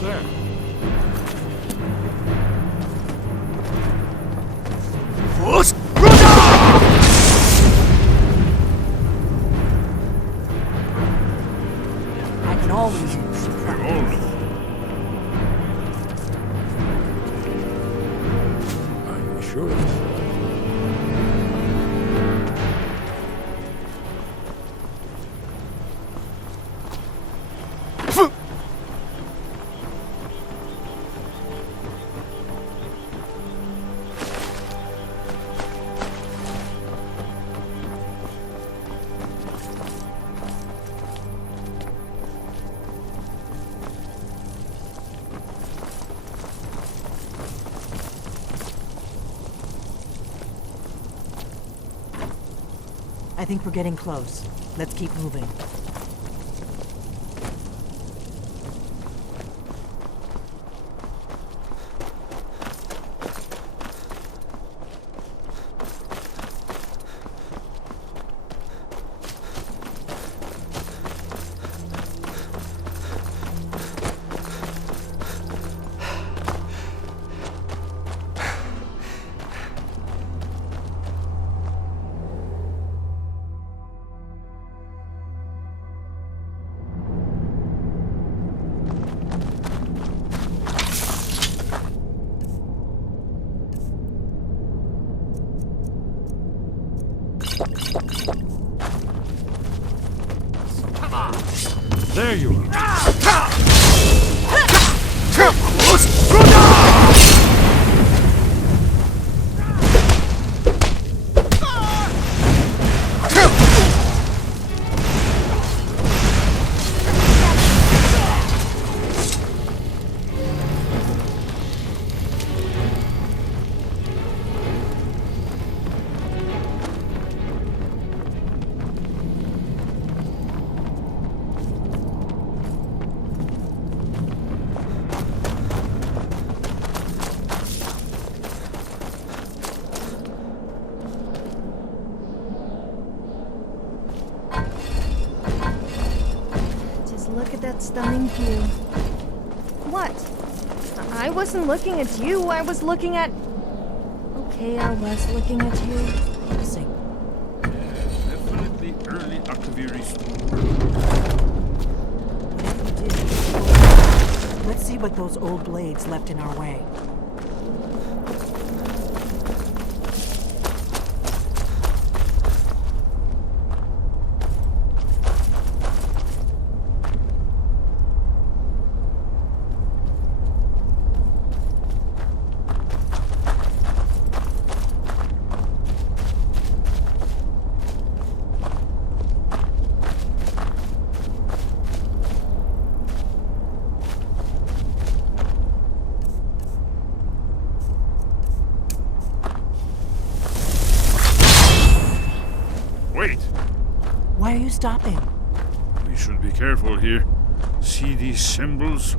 What's there? I can always use some practice. Are you sure? I think we're getting close. Let's keep moving. There you are. Look at that stunning view. What? I wasn't looking at you, I was looking at... Okay, I was looking at you. Sing. Definitely early Octaviri storm. Whatever we do, let's see what those old blades left in our way. Wait! Why are you stopping? We should be careful here. See these symbols?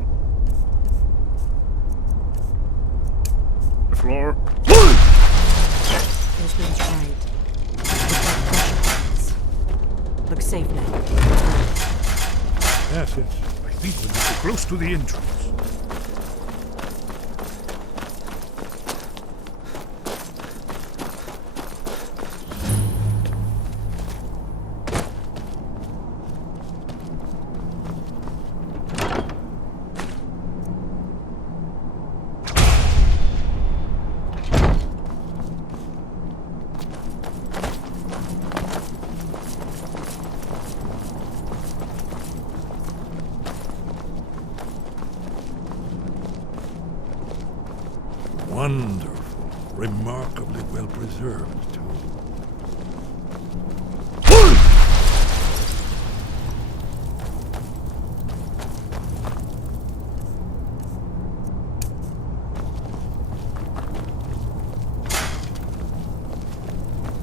The floor? Osman's right. Looks safe now. Yes. I think we're getting close to the entrance. Wonderful. Remarkably well preserved, too.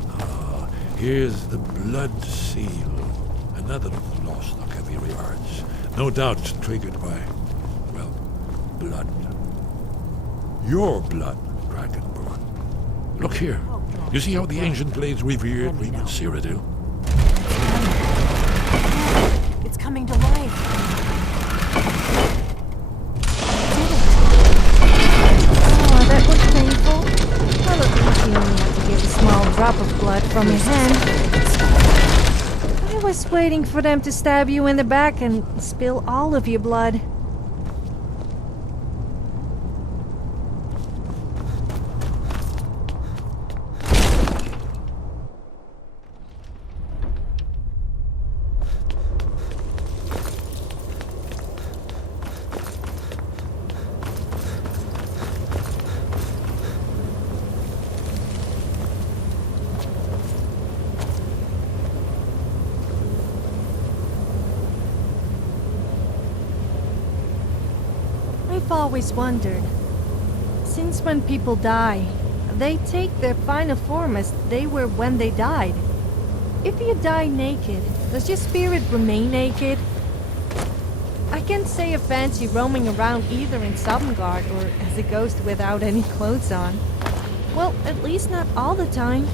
Ah, here's the blood seal. Another of the lost Akaviri arts. No doubt triggered by, well, blood. Your blood, Dragonborn. Look here. You see how the ancient blades revered Regan Cyrodiil? It's coming to life. from your hand. I was waiting for them to stab you in the back and spill all of your blood. I've always wondered, since when people die, they take their final form as they were when they died. If you die naked, does your spirit remain naked? I can't say I fancy roaming around either in Sovngarde or as a ghost without any clothes on. Well, at least not all the time.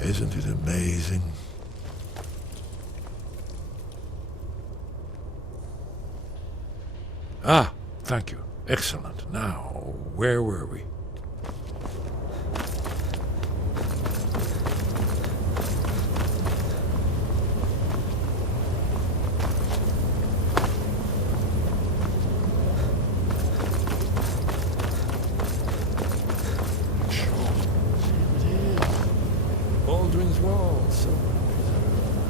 Isn't it amazing? Ah, thank you. Excellent. Now, where were we? Baldwin's Wall. So,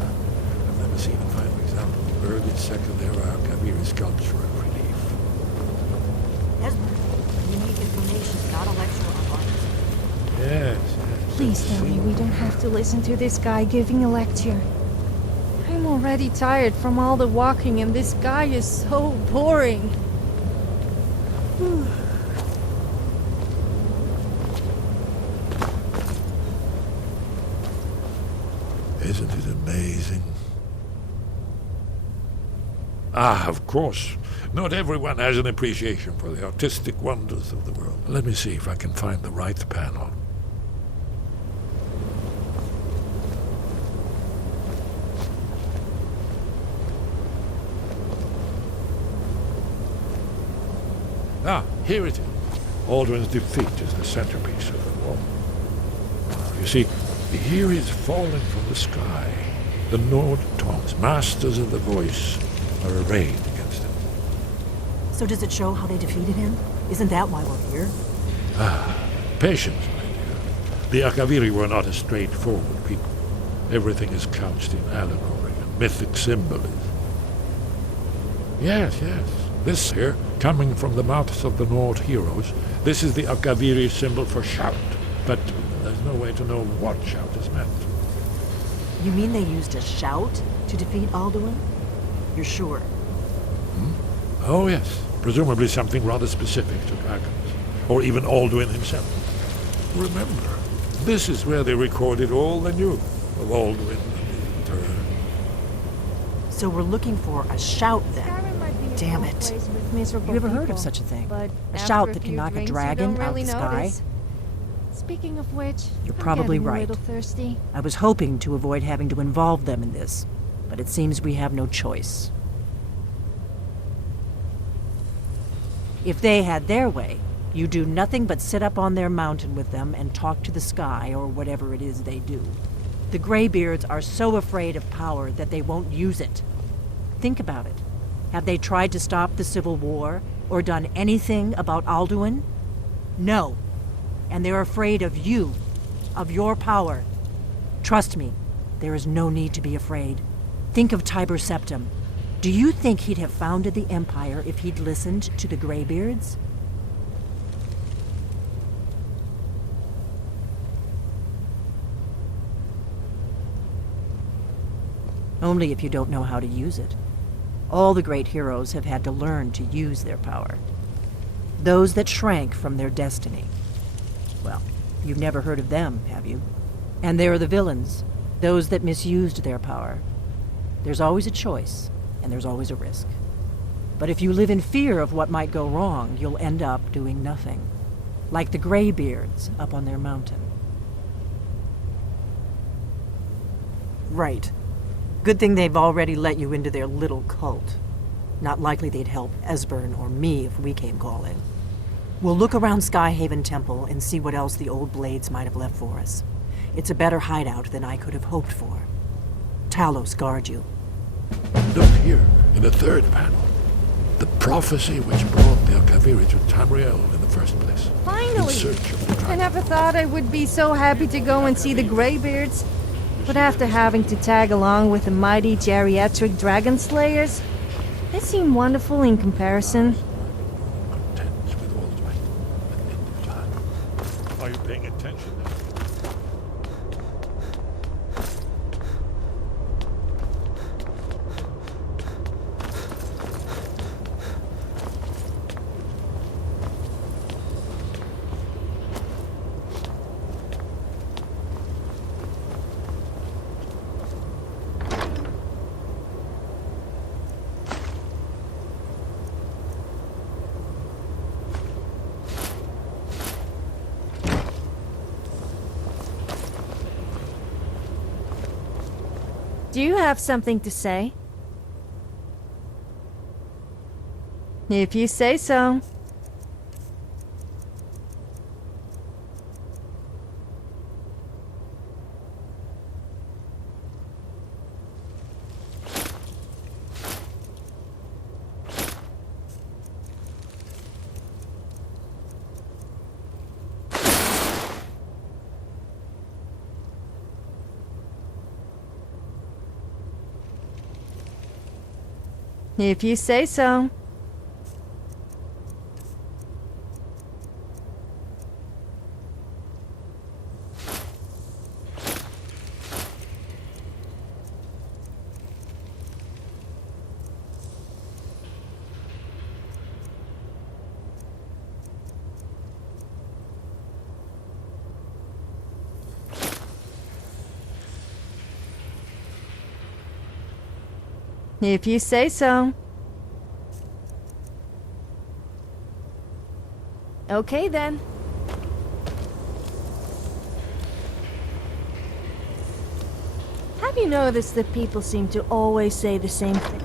I've never seen a final example of early second era Kaviri sculpture of relief. Esmer, unique information, not a lecture on art. Yes. Please tell me we don't have to listen to this guy giving a lecture. I'm already tired from all the walking and this guy is so boring. Isn't it amazing? Ah, of course. Not everyone has an appreciation for the artistic wonders of the world. Let me see if I can find the right panel. Ah, here it is. Aldrin's defeat is the centerpiece of the wall. You see, here is falling from the sky. The Nord Toms, masters of the voice, are arrayed against him. So does it show how they defeated him? Isn't that why we're here? Patience, my dear. The Akaviri were not a straightforward people. Everything is couched in allegory and mythic symbolism. Yes. This here, coming from the mouths of the Nord heroes, this is the Akaviri symbol for shout. But there's no way to know what shout is meant. You mean they used a shout to defeat Alduin? You're sure? Oh, yes. Presumably something rather specific to dragons. Or even Alduin himself. Remember, this is where they recorded all they knew of Alduin and the Turn. So we're looking for a shout then. Skyrim might be a Damn cool it. place with miserable You ever heard of people, such a thing? but A after shout a that can few knock a drinks, you dragon don't out really the sky? notice. Speaking of which, You're I'm probably getting a right. little thirsty. I was hoping to avoid having to involve them in this, but it seems we have no choice. If they had their way, you do nothing but sit up on their mountain with them and talk to the sky or whatever it is they do. The Greybeards are so afraid of power that they won't use it. Think about it. Have they tried to stop the Civil War or done anything about Alduin? No. And they're afraid of you, of your power. Trust me, there is no need to be afraid. Think of Tiber Septim. Do you think he'd have founded the Empire if he'd listened to the Greybeards? Only if you don't know how to use it. All the great heroes have had to learn to use their power. Those that shrank from their destiny. Well, you've never heard of them, have you? And there are the villains, those that misused their power. There's always a choice, and there's always a risk. But if you live in fear of what might go wrong, you'll end up doing nothing. like the Greybeards up on their mountain. Right. Good thing they've already let you into their little cult. Not likely they'd help Esbern or me if we came calling. We'll look around Skyhaven Temple and see what else the old blades might have left for us. It's a better hideout than I could have hoped for. Talos guard you. Look here, in the third panel. The prophecy which brought the Alkaviri to Tamriel in the first place. In Finally! search of the I dragon. never thought I would be so happy to go and see the Greybeards. But after having to tag along with the mighty geriatric dragon slayers, they seem wonderful in comparison. Content with all right at the end of time. Are you paying attention now? Do you have something to say? If you say so. If you say so. If you say so. Okay then. Have you noticed that people seem to always say the same thing?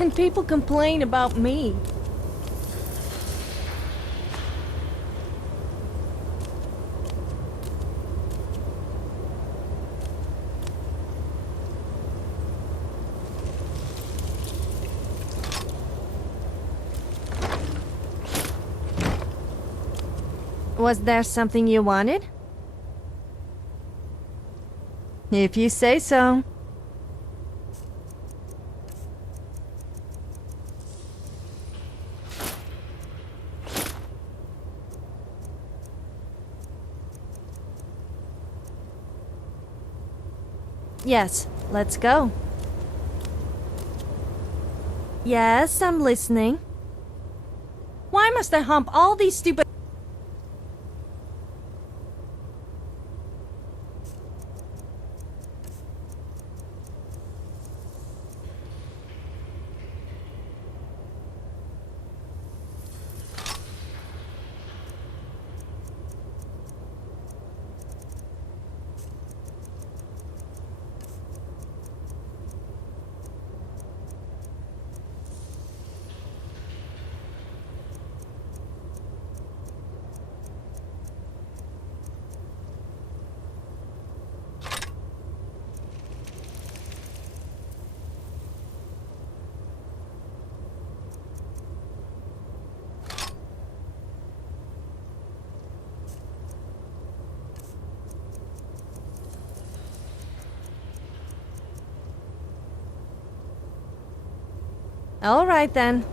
And people complain about me. Was there something you wanted? If you say so. Yes, let's go. Yes, I'm listening. Why must I hump all these stupid... All right then.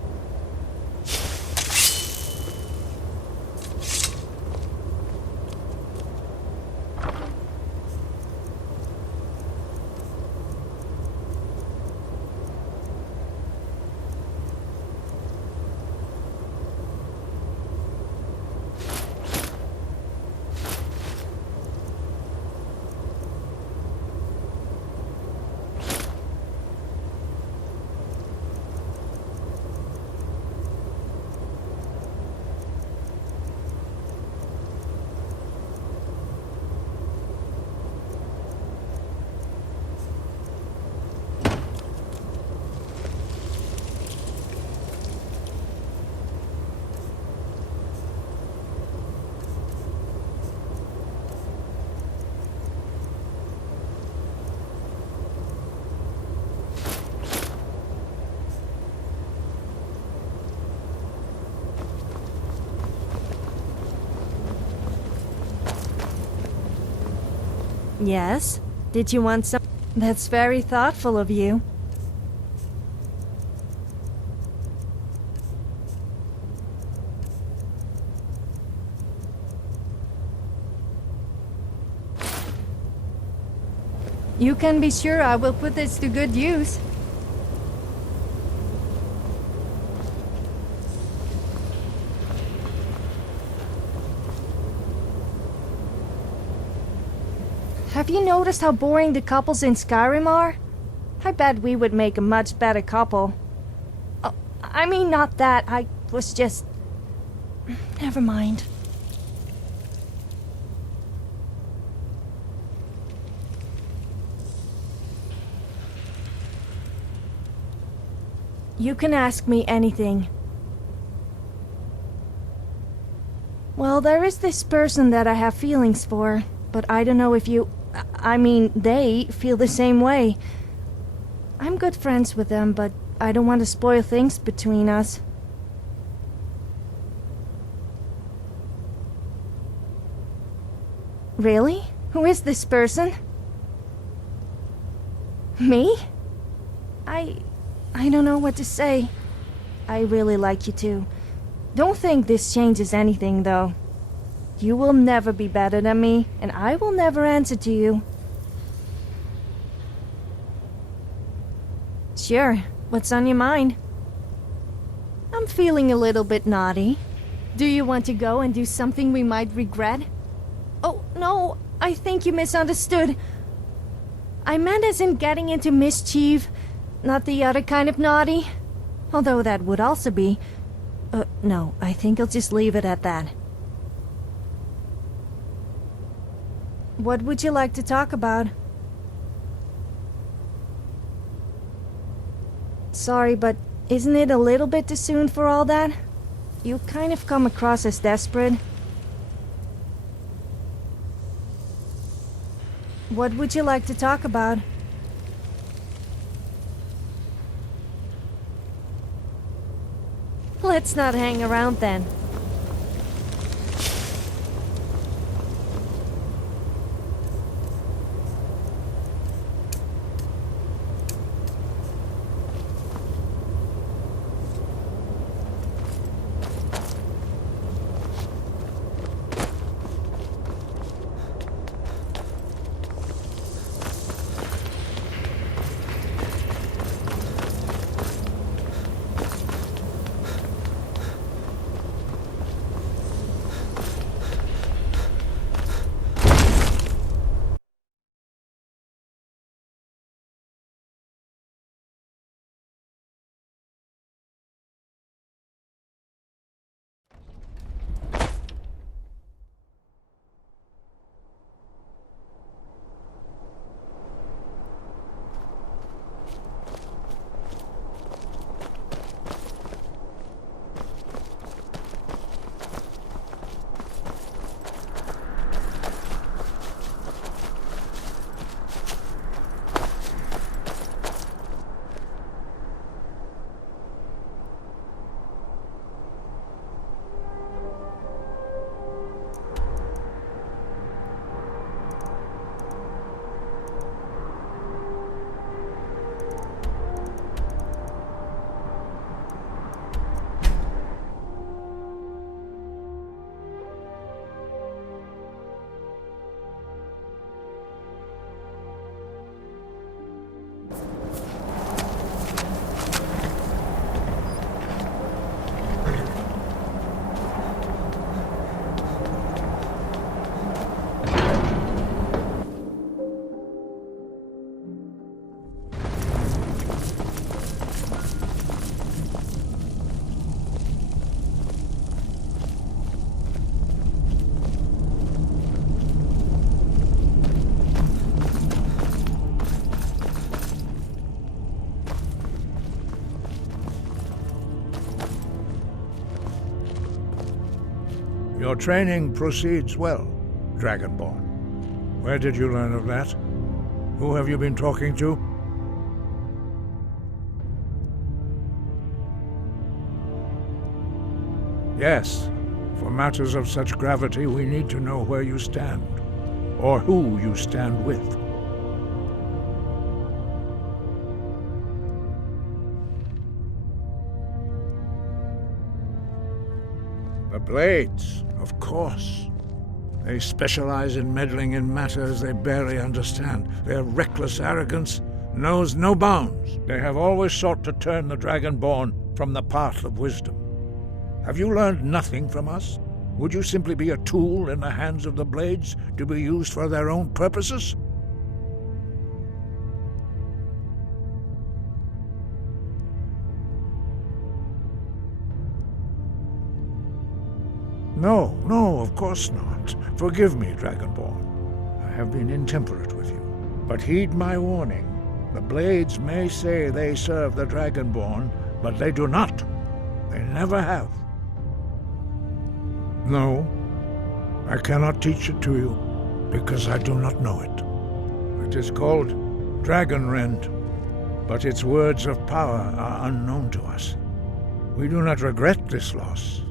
Yes? Did you want some? That's very thoughtful of you. You can be sure I will put this to good use. Have you noticed how boring the couples in Skyrim are? I bet we would make a much better couple. Oh, I mean, not that. I was just... Never mind. You can ask me anything. Well, there is this person that I have feelings for, but I don't know if you... I mean, they feel the same way. I'm good friends with them, but I don't want to spoil things between us. Really? Who is this person? Me? I don't know what to say. I really like you too. Don't think this changes anything, though. You will never be better than me, and I will never answer to you. Sure, what's on your mind? I'm feeling a little bit naughty. Do you want to go and do something we might regret? Oh, no, I think you misunderstood. I meant as in getting into mischief, not the other kind of naughty. Although that would also be... no, I think I'll just leave it at that. What would you like to talk about? Sorry, but isn't it a little bit too soon for all that? You kind of come across as desperate. What would you like to talk about? Let's not hang around then. Your training proceeds well, Dragonborn. Where did you learn of that? Who have you been talking to? Yes. For matters of such gravity, we need to know where you stand. or who you stand with. The Blades, of course. They specialize in meddling in matters they barely understand. Their reckless arrogance knows no bounds. They have always sought to turn the Dragonborn from the path of wisdom. Have you learned nothing from us? Would you simply be a tool in the hands of the Blades to be used for their own purposes? No, of course not. Forgive me, Dragonborn. I have been intemperate with you. But heed my warning. The Blades may say they serve the Dragonborn, but they do not. They never have. No, I cannot teach it to you, because I do not know it. It is called Dragonrend, but its words of power are unknown to us. We do not regret this loss.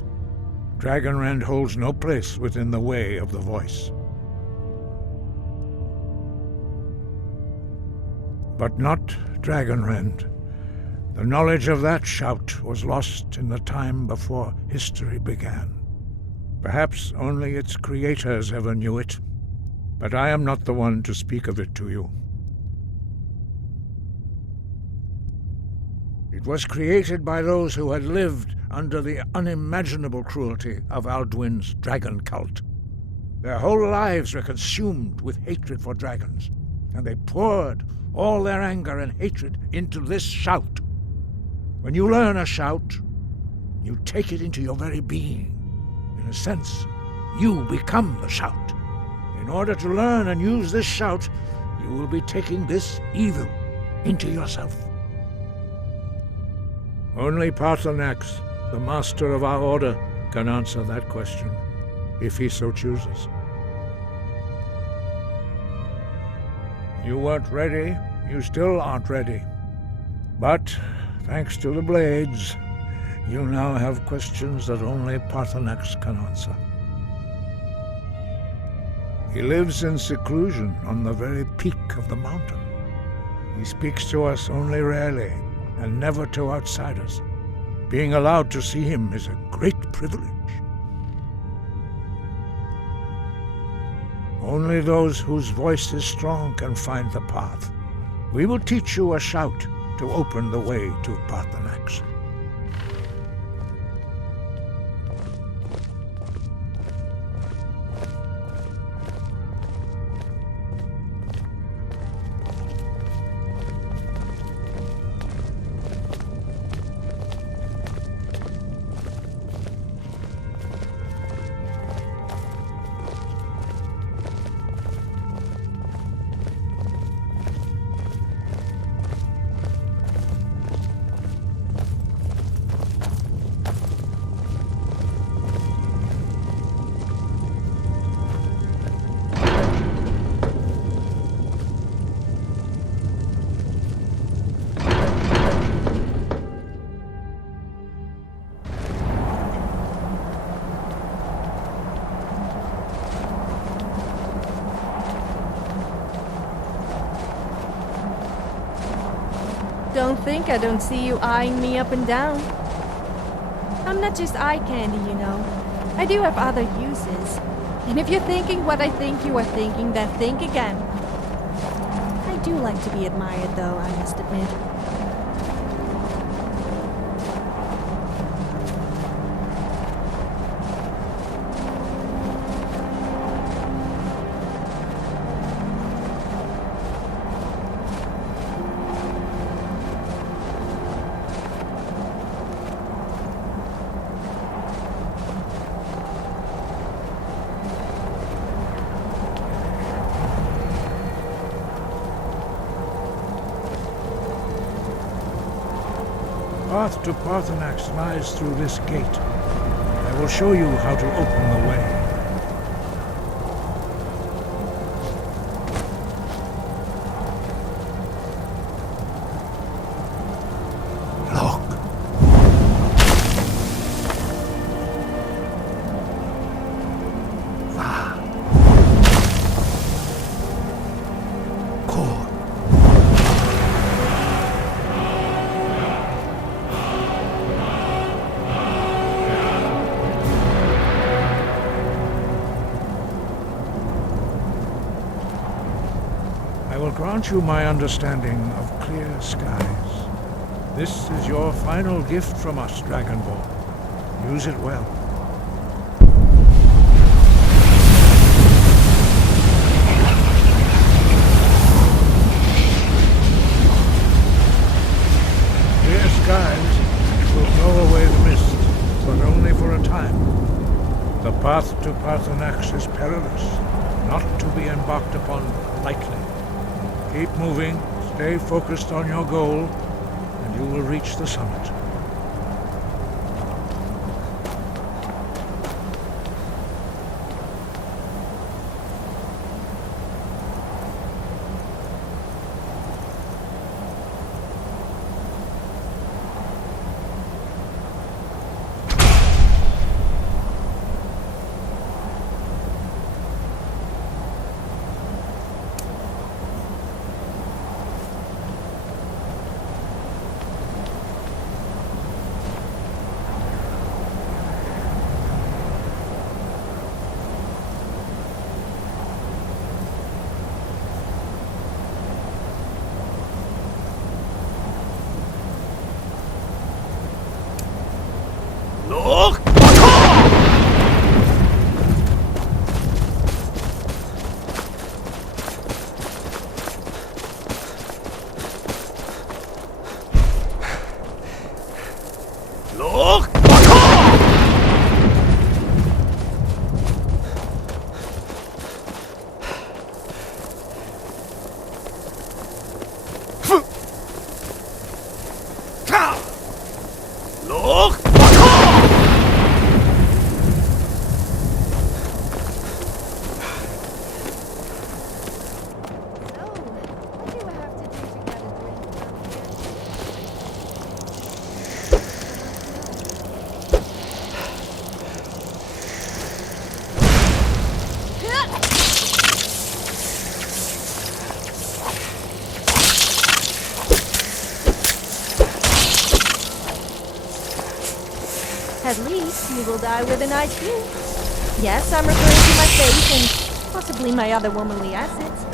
Dragonrend holds no place within the way of the voice. But not Dragonrend. The knowledge of that shout was lost in the time before history began. Perhaps only its creators ever knew it, but I am not the one to speak of it to you. It was created by those who had lived under the unimaginable cruelty of Alduin's dragon cult. Their whole lives were consumed with hatred for dragons, and they poured all their anger and hatred into this shout. When you learn a shout, you take it into your very being. In a sense, you become the shout. In order to learn and use this shout, you will be taking this evil into yourself. Only Paarthurnax, the master of our order, can answer that question, if he so chooses. You weren't ready. You still aren't ready. But, thanks to the Blades, you now have questions that only Paarthurnax can answer. He lives in seclusion on the very peak of the mountain. He speaks to us only rarely, and never to outsiders. Being allowed to see him is a great privilege. Only those whose voice is strong can find the path. We will teach you a shout to open the way to Paarthurnax. Don't think I don't see you eyeing me up and down. I'm not just eye candy, you know. I do have other uses. And if you're thinking what I think you are thinking, then think again. I do like to be admired, though, I must admit. Path to Paarthurnax lies through this gate. I will show you how to open the way. grant you my understanding of clear skies. This is your final gift from us, Dragonborn. Use it well. Clear skies will blow away the mist, but only for a time. The path to Parthenax is perilous, not to be embarked upon lightly. Keep moving, stay focused on your goal, and you will reach the summit. At least you will die with an IQ. Yes, I'm referring to my face and possibly my other womanly assets.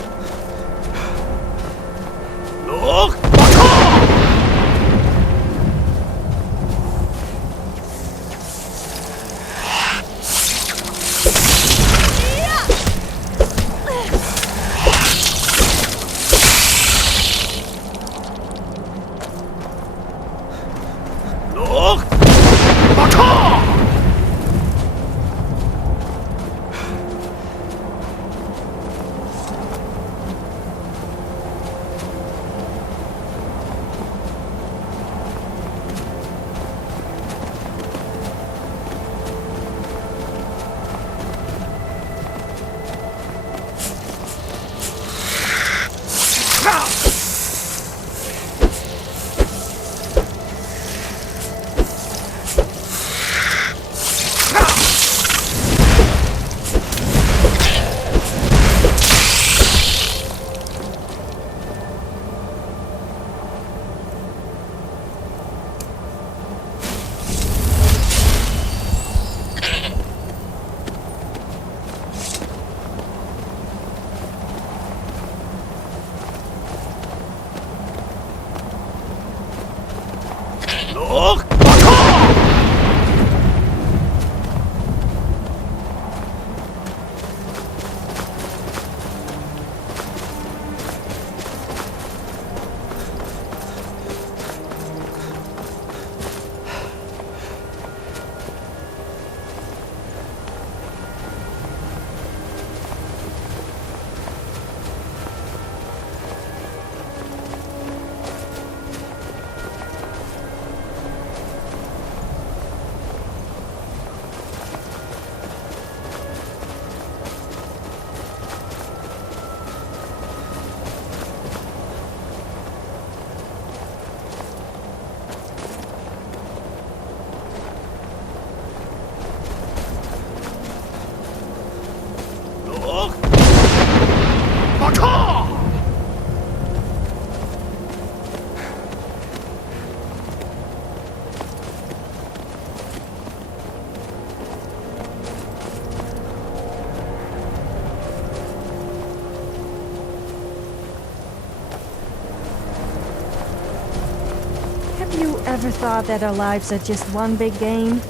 Ever thought that our lives are just one big game?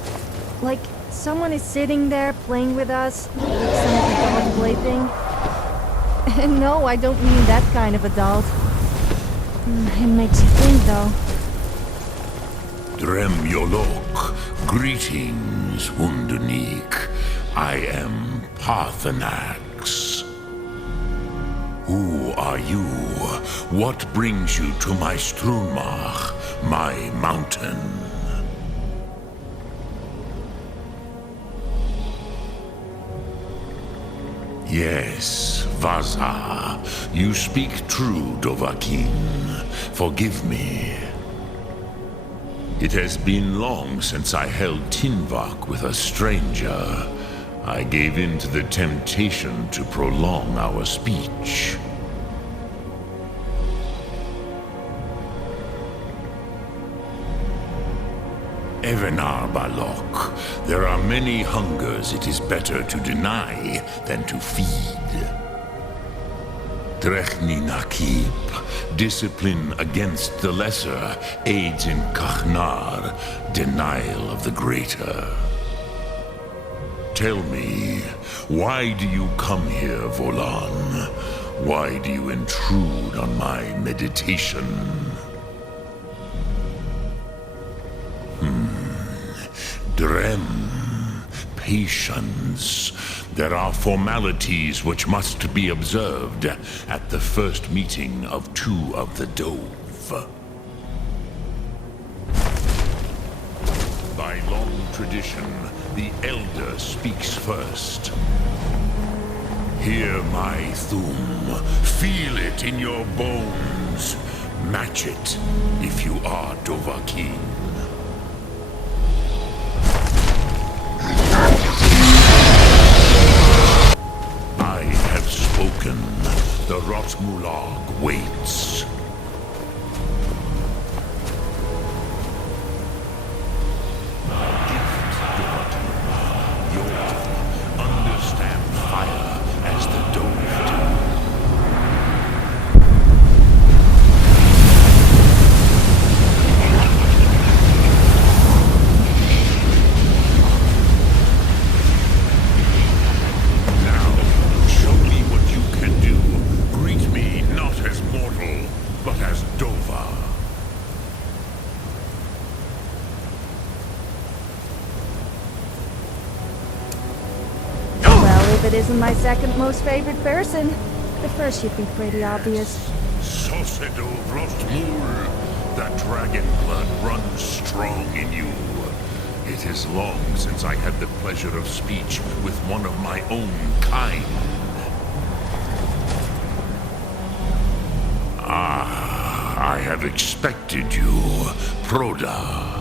Like, someone is sitting there playing with us, like some adult plaything? And no, I don't mean that kind of adult. It makes you think, though. Drem Yolok, greetings, Wunderneek. I am Parthenax. Who are you? What brings you to my Strunmach, my mountain? Yes, Vaza. You speak true, Dovahkiin. Forgive me. It has been long since I held Tinvak with a stranger. I gave in to the temptation to prolong our speech. Evenar Balok, there are many hungers it is better to deny than to feed. Drechni Nakib, discipline against the lesser aids in Kachnar, denial of the greater. Tell me, why do you come here, Volan? Why do you intrude on my meditation? Drem, patience. There are formalities which must be observed at the first meeting of two of the Dove. By long tradition, the Elder speaks first. Hear my Thum. Feel it in your bones. Match it if you are Dovahkiin. I have spoken. The Rotmulag waits. If it isn't my second most favorite person, the first should be pretty obvious. Sosedo Rostmul, the dragon blood runs strong in you. It is long since I had the pleasure of speech with one of my own kind. I have expected you, Proda.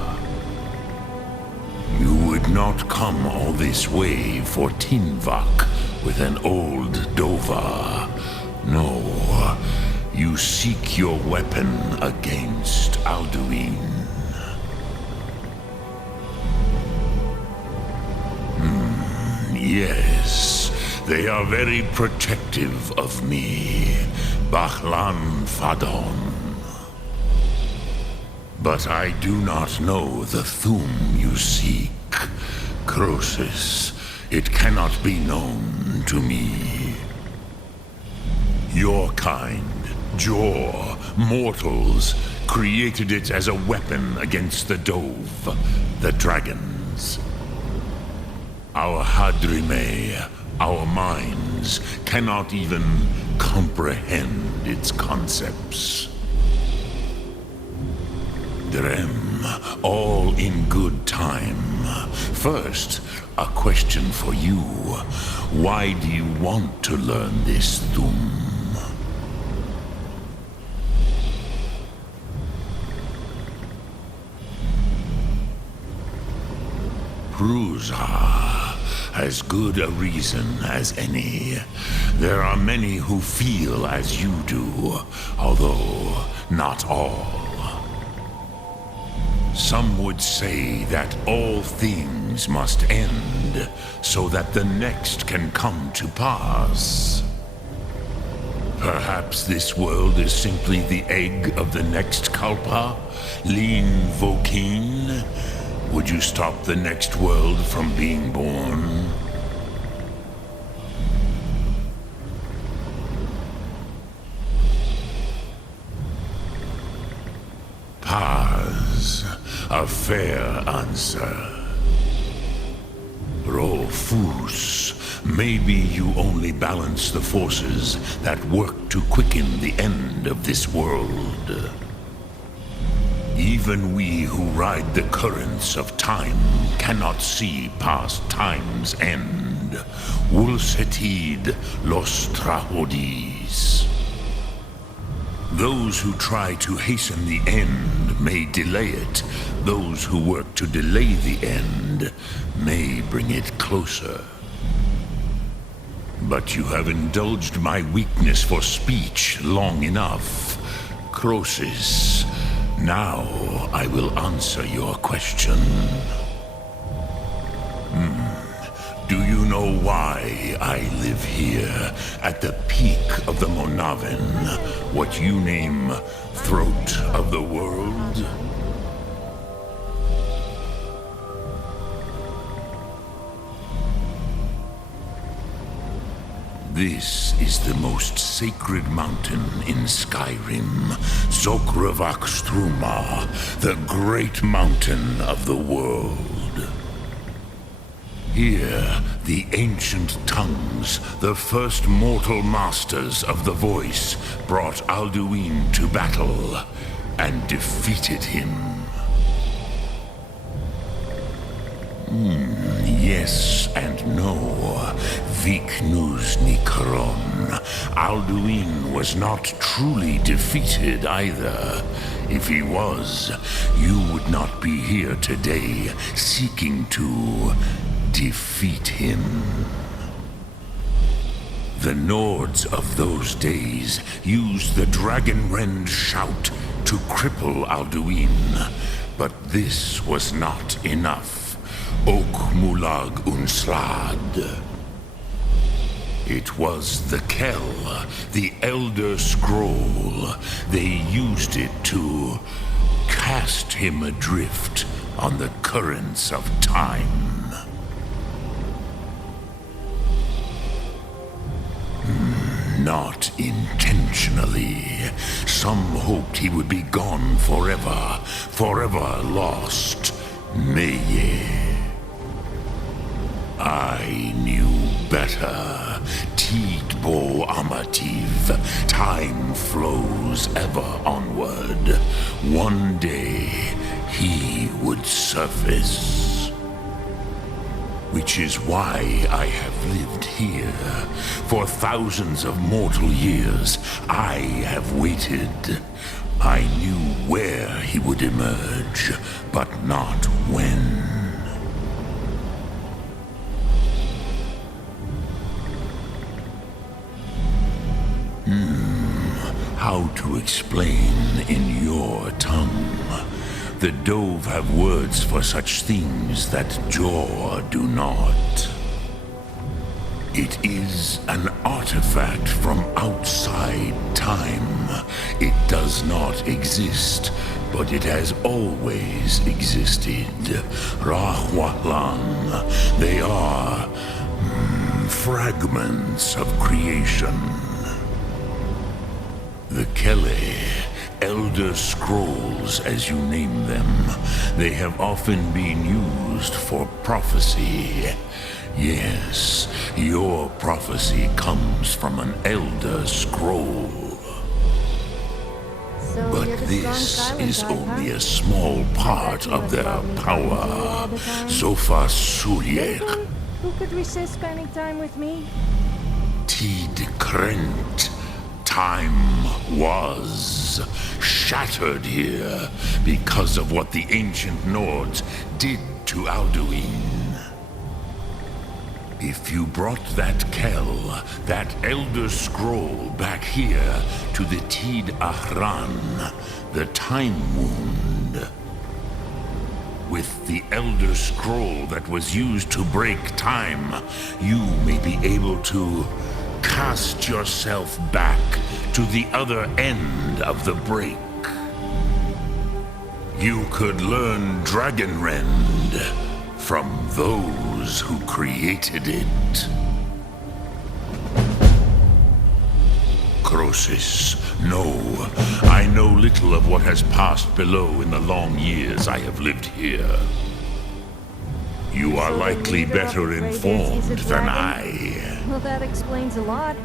You would not come all this way for Tinvak with an old Dova. No, you seek your weapon against Alduin. Yes, they are very protective of me, Bachlan Fadon. But I do not know the Thum you seek. Croesus, it cannot be known to me. Your kind, Jor, mortals, created it as a weapon against the Dove, the dragons. Our Hadrime, our minds, cannot even comprehend its concepts. Drem, all in good time. First, a question for you. Why do you want to learn this Thum? Prusa, as good a reason as any. There are many who feel as you do, although not all. Some would say that all things must end, so that the next can come to pass. Perhaps this world is simply the egg of the next Kalpa? Lean Vokeen? Would you stop the next world from being born? Paz, a fair answer. Rofus, maybe you only balance the forces that work to quicken the end of this world. Even we who ride the currents of time cannot see past time's end. Wulsetid los trahodis. Those who try to hasten the end may delay it. Those who work to delay the end may bring it closer. But you have indulged my weakness for speech long enough. Croesus, now I will answer your question. Do you know why I live here, at the peak of the Monavin, what you name throat of the world? This is the most sacred mountain in Skyrim, Zokravakstruma, the great mountain of the world. Here, the ancient tongues, the first mortal masters of the voice, brought Alduin to battle and defeated him. Yes and no. Viknus Nikron. Alduin was not truly defeated either. If he was, you would not be here today seeking to defeat him. The Nords of those days used the Dragonrend shout to cripple Alduin, but this was not enough. Ok Mulag Unslad. It was the Kell, the Elder Scroll. They used it to cast him adrift on the currents of time. Not intentionally. Some hoped he would be gone forever, forever lost. Meye. I knew better. Tidbo Amativ. Time flows ever onward. One day, he would surface. Which is why I have lived here. For thousands of mortal years, I have waited. I knew where he would emerge, but not when. How to explain in your tongue? The Dove have words for such things that Jor do not. It is an artifact from outside time. It does not exist, but it has always existed. Rahwatlan. They are fragments of creation. The Kele, Elder Scrolls as you name them, they have often been used for prophecy. Yes, your prophecy comes from an Elder Scroll. So But you're the this strong is silent type, only huh? a small part of their power. Zofa Sulier, Who could resist spending time with me? Tid Krent. Time was shattered here because of what the ancient Nords did to Alduin. If you brought that Kell, that Elder Scroll back here to the Tid Ahran, the Time Wound, with the Elder Scroll that was used to break time, you may be able to cast yourself back to the other end of the break. You could learn Dragonrend from those who created it. Crosis, no, I know little of what has passed below in the long years I have lived here. You are So the likely leader of better the Greybeards informed is a than dragon? I. Well, that explains a lot.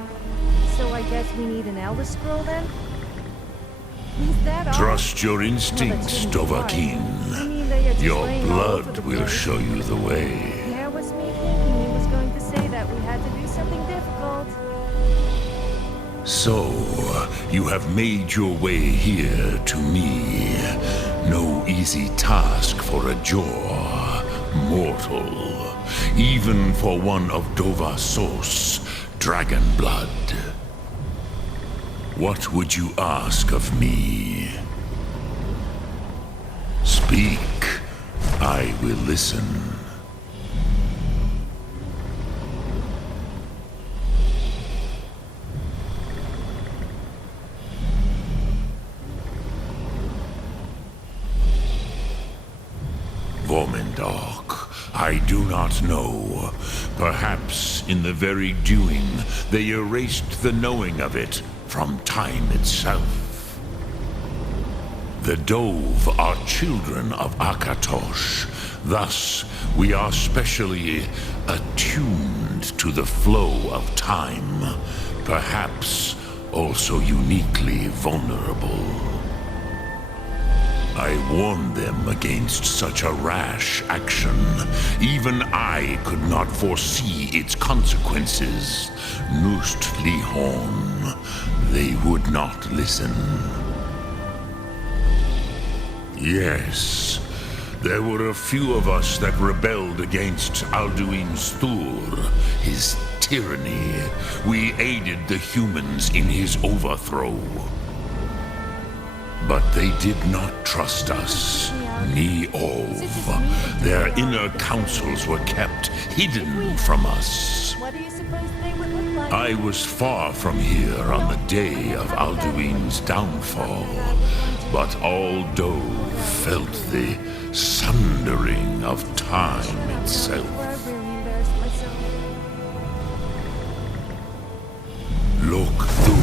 So I guess we need an Elder Scroll then? Is that all? Trust your Well, instincts, that shouldn't be hard. I Dovahkiin. mean, they are just Your laying all over blood the will place. show you the way. There was me thinking he was going to say that we had to do something difficult. So, you have made your way here to me. No easy task for a Jor, mortal. Even for one of Dovahsos, dragon blood. What would you ask of me? Speak. I will listen. Vormendok, I do not know. Perhaps in the very doing, they erased the knowing of it from time itself. The Dove are children of Akatosh. Thus, we are specially attuned to the flow of time. Perhaps also uniquely vulnerable. I warned them against such a rash action. Even I could not foresee its consequences. Nust Lihon, they would not listen. Yes, there were a few of us that rebelled against Alduin Stur, his tyranny. We aided the humans in his overthrow. But they did not trust us, ni Ov. Their inner counsels were kept hidden from us. What do you suppose they would look like? I was far from here on the day of Alduin's downfall, but all Dove felt the sundering of time itself. I really embarrassed myself. Look through.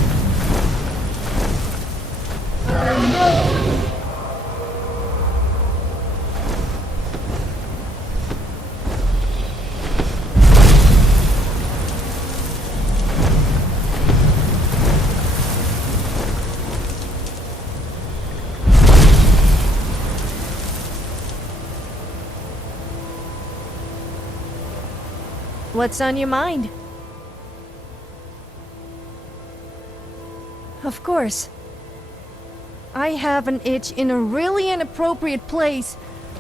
What's on your mind? Of course. I have an itch in a really inappropriate place.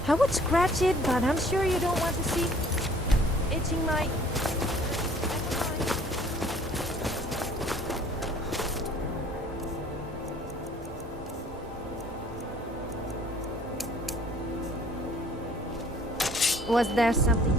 I would scratch it, but I'm sure you don't want to see itching my... Was there something?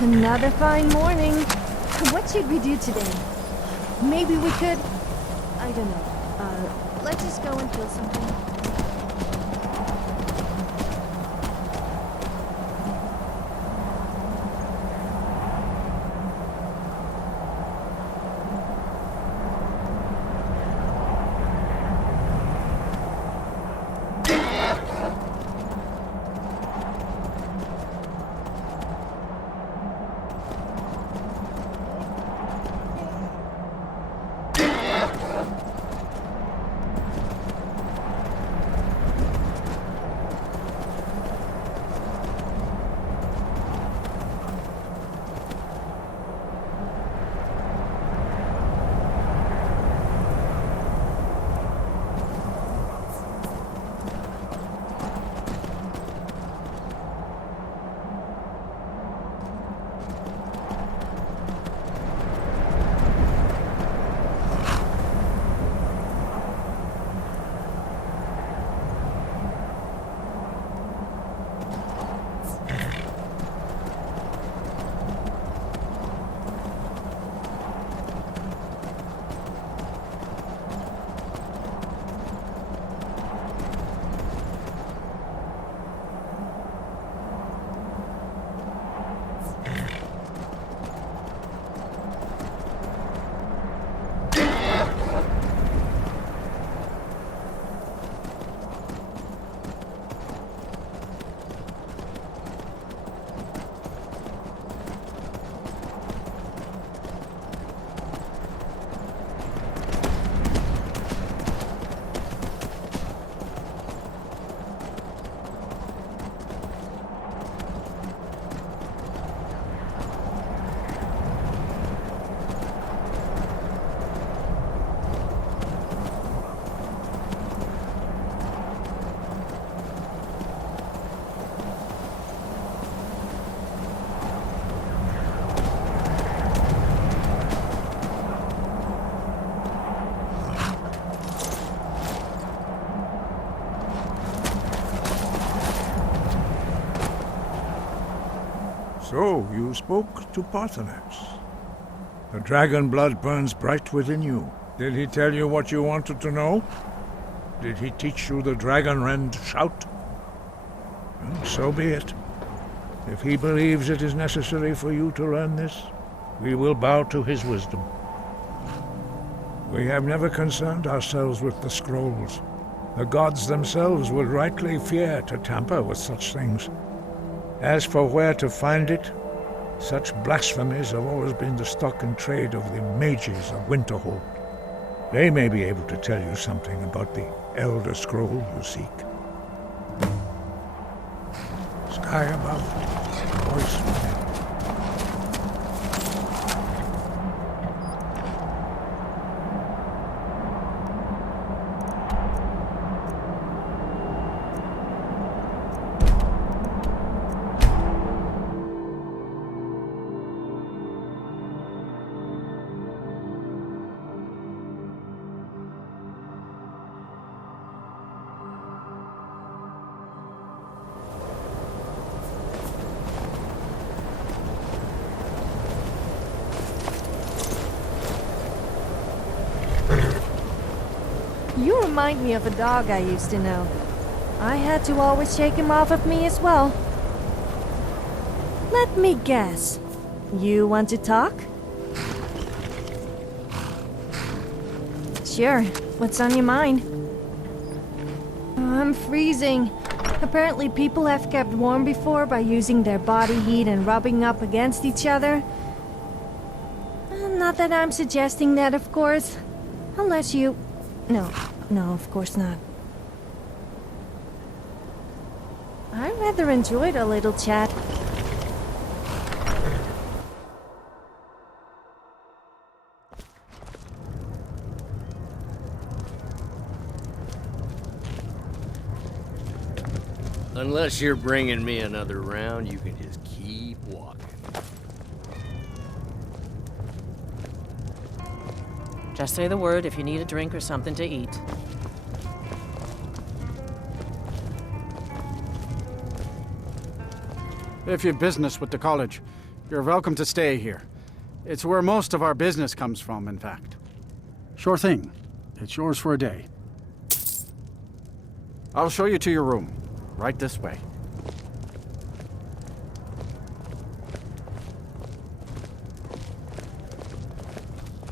Another fine morning. What should we do today? Maybe we could... I don't know. Let's just go and kill something. So, you spoke to Paarthurnax. The dragon blood burns bright within you. Did he tell you what you wanted to know? Did he teach you the dragon rend shout? Well, so be it. If he believes it is necessary for you to learn this, we will bow to his wisdom. We have never concerned ourselves with the scrolls. The gods themselves would rightly fear to tamper with such things. As for where to find it, such blasphemies have always been the stock and trade of the mages of Winterhold. They may be able to tell you something about the Elder Scroll you seek. Sky above, voice within. You remind me of a dog I used to know. I had to always shake him off of me as well. Let me guess. You want to talk? Sure. What's on your mind? I'm freezing. Apparently people have kept warm before by using their body heat and rubbing up against each other. Not that I'm suggesting that, of course. Unless you... No, of course not. I rather enjoyed a little chat. Unless you're bringing me another round, you can just keep walking. Just say the word if you need a drink or something to eat. If you've business with the college, you're welcome to stay here. It's where most of our business comes from, in fact. Sure thing. It's yours for a day. I'll show you to your room. Right this way.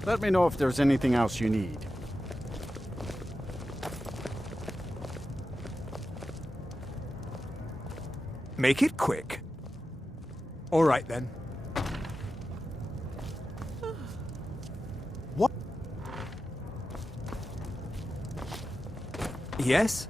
Let me know if there's anything else you need. Make it quick. All right, then. What? Yes?